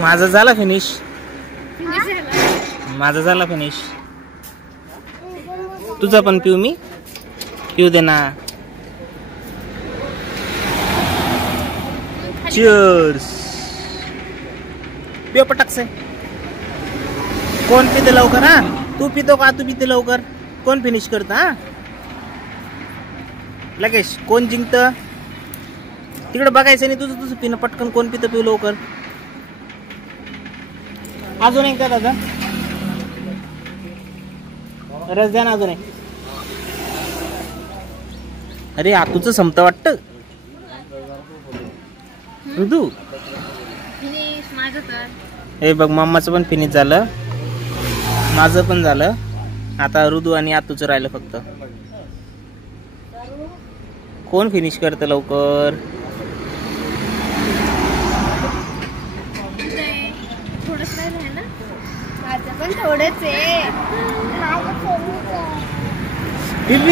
माझा झाला फिनिश. माझा झाला फिनिश. तुझा पण पिऊ मी. पिऊ दे ना. चिअर्स. पिऊ पटाकसे. कोण पिते लवकर? हा तू पितो का? तू पिते लवकर. कोण फिनिश करत? हा लगेच कोण जिंकत तिकडे बघायचं नाही. तुझं पिणं पटकन. कोण पितं पिऊ लवकर. अजून एक द्या दादा. रस द्या ना अजून एक. अरे आतूच संपत वाटत. ऋतू हे बघ मम्माचं पण फिनिश झालं. माझं पण झालं. आता ऋतू आणि आतूचं राहिलं फक्त. कोण फिनिश करत लवकर?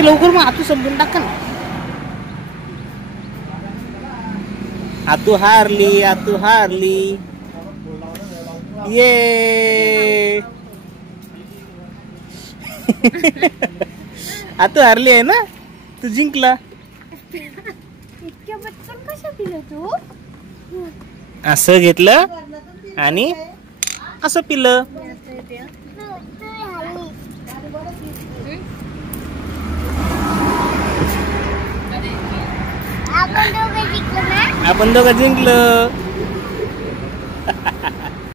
लवकर मग आतू संपून टाका ना. आतू हारली. आतू हारली. ये आतू हारली आहे ना. तू जिंकला. इतक्या पटकन कसं पिलं तू? असं घेतलं आणि असं पिलं. आपण दोघं जिंकलो.